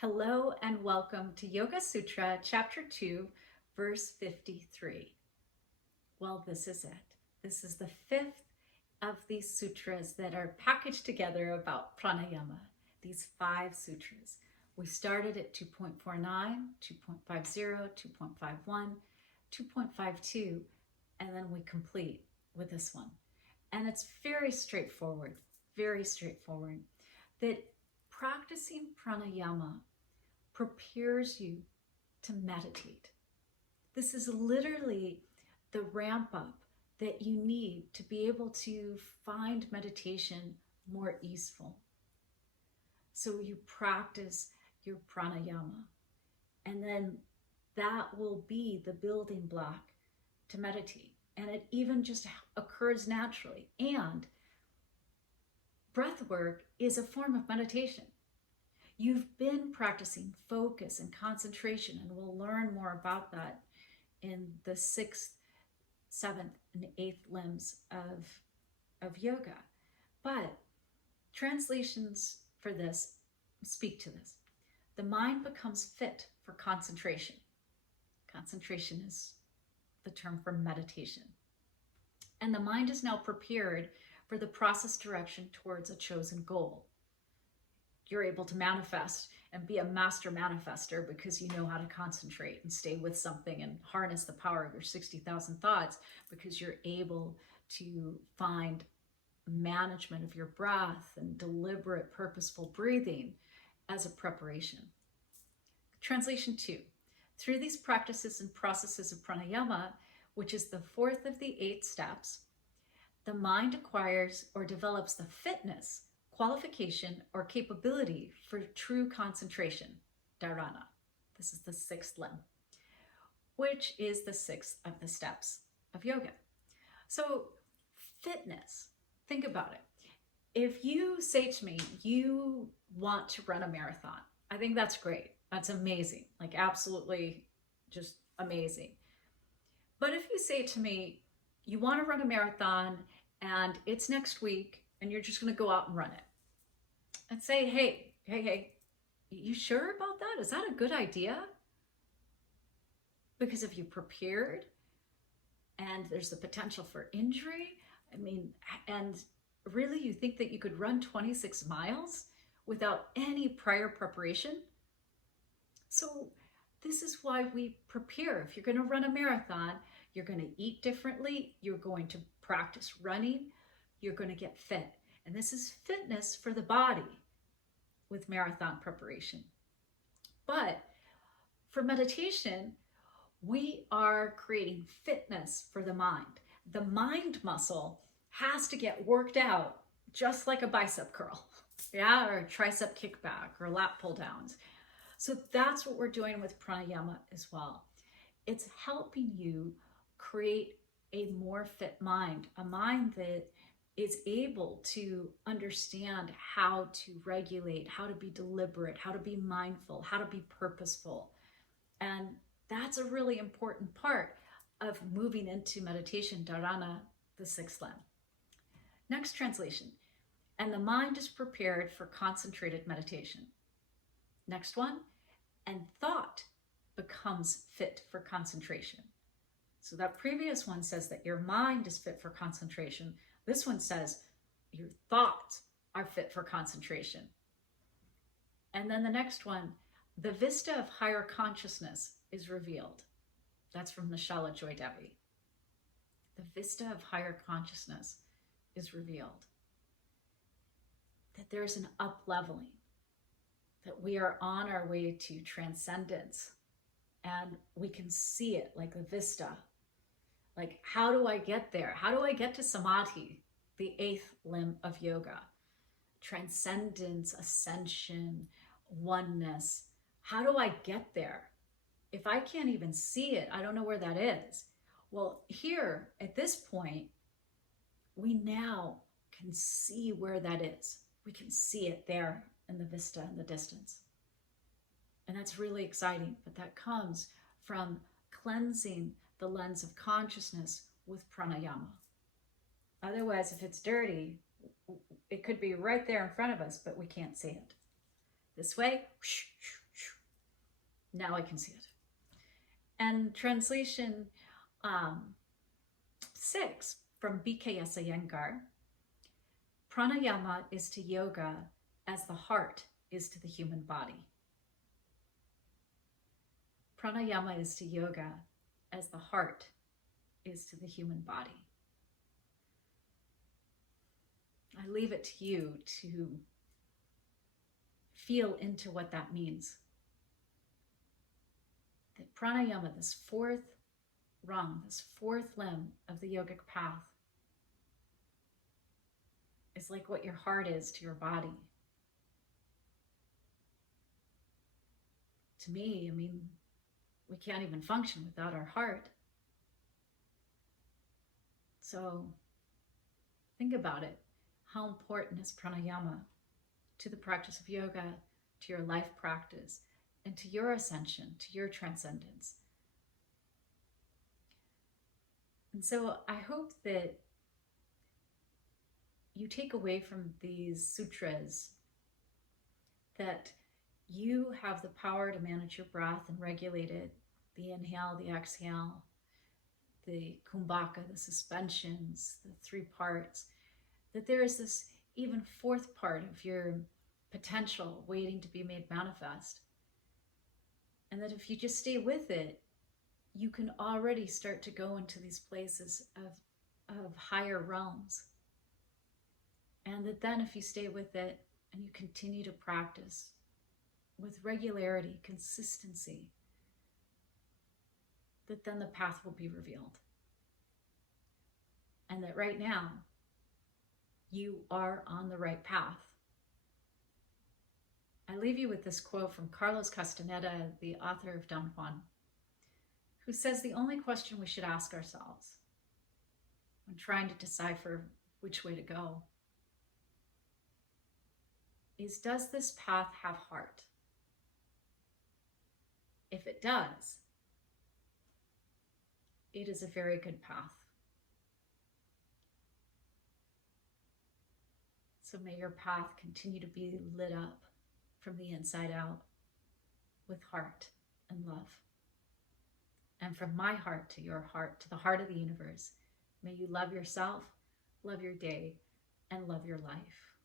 Hello and welcome to Yoga Sutra, Chapter 2, verse 53. Well, this is it. This is the fifth of these sutras that are packaged together about pranayama, these 5 sutras. We started at 2.49, 2.50, 2.51, 2.52, and then we complete with this one. And it's very straightforward, that practicing pranayama prepares you to meditate. This is literally the ramp up that you need to be able to find meditation more easeful. So you practice your pranayama, and then that will be the building block to meditate. And it even just occurs naturally. And breath work is a form of meditation. You've been practicing focus and concentration, and we'll learn more about that in the 6th, 7th, and 8th limbs of yoga. But translations for this speak to this. The mind becomes fit for concentration. Concentration is the term for meditation. And the mind is now prepared for the process direction towards a chosen goal. You're able to manifest and be a master manifester because you know how to concentrate and stay with something and harness the power of your 60,000 thoughts, because you're able to find management of your breath and deliberate, purposeful breathing as a preparation. Translation 2. Through these practices and processes of pranayama, which is the 4th of the 8 steps, the mind acquires or develops the fitness, qualification, or capability for true concentration, dharana. This is the 6th limb, which is the 6th of the steps of yoga. So fitness, think about it. If you say to me, you want to run a marathon, I think that's great. That's amazing. Like absolutely just amazing. But if you say to me, you want to run a marathon and it's next week and you're just going to go out and run it, I'd say, hey, you sure about that? Is that a good idea? Because if you prepared and there's the potential for injury, and really you think that you could run 26 miles without any prior preparation? So this is why we prepare. If you're going to run a marathon, you're going to eat differently, you're going to practice running, you're going to get fit. And this is fitness for the body with marathon preparation. But for meditation, we are creating fitness for the mind. The mind muscle has to get worked out just like a bicep curl, or a tricep kickback or lat pull downs. So that's what we're doing with pranayama as well. It's helping you create a more fit mind, a mind that is able to understand how to regulate, how to be deliberate, how to be mindful, how to be purposeful. And that's a really important part of moving into meditation, dharana, the 6th limb. Next translation. And the mind is prepared for concentrated meditation. Next one. And thought becomes fit for concentration. So that previous one says that your mind is fit for concentration. This one says your thoughts are fit for concentration. And then the next one, the vista of higher consciousness is revealed. That's from the Shala Joy Devi. The vista of higher consciousness is revealed. That there's an up-leveling, that we are on our way to transcendence, and we can see it like the vista. Like, how do I get there? How do I get to samadhi, the 8th limb of yoga? Transcendence, ascension, oneness. How do I get there? If I can't even see it, I don't know where that is. Well, here at this point, we now can see where that is. We can see it there in the vista in the distance. And that's really exciting, but that comes from cleansing the lens of consciousness with pranayama. Otherwise, if it's dirty, it could be right there in front of us, but we can't see it. This way, Now I can see it. And translation 6 from BKS Iyengar, pranayama is to yoga as the heart is to the human body. Pranayama is to yoga as the heart is to the human body. I leave it to you to feel into what that means. That pranayama, this fourth rung, this fourth limb of the yogic path, is like what your heart is to your body. To me, I mean, we can't even function without our heart. So think about it. How important is pranayama to the practice of yoga, to your life practice, and to your ascension, to your transcendence? And so I hope that you take away from these sutras that you have the power to manage your breath and regulate it, the inhale, the exhale, the kumbhaka, the suspensions, the 3 parts, that there is this even 4th part of your potential waiting to be made manifest. And that if you just stay with it, you can already start to go into these places of higher realms. And that then if you stay with it and you continue to practice with regularity, consistency, that then the path will be revealed. And that right now, you are on the right path. I leave you with this quote from Carlos Castaneda, the author of Don Juan, who says the only question we should ask ourselves when trying to decipher which way to go is, does this path have heart? If it does, it is a very good path. So may your path continue to be lit up from the inside out with heart and love. And from my heart to your heart, to the heart of the universe, may you love yourself, love your day, and love your life.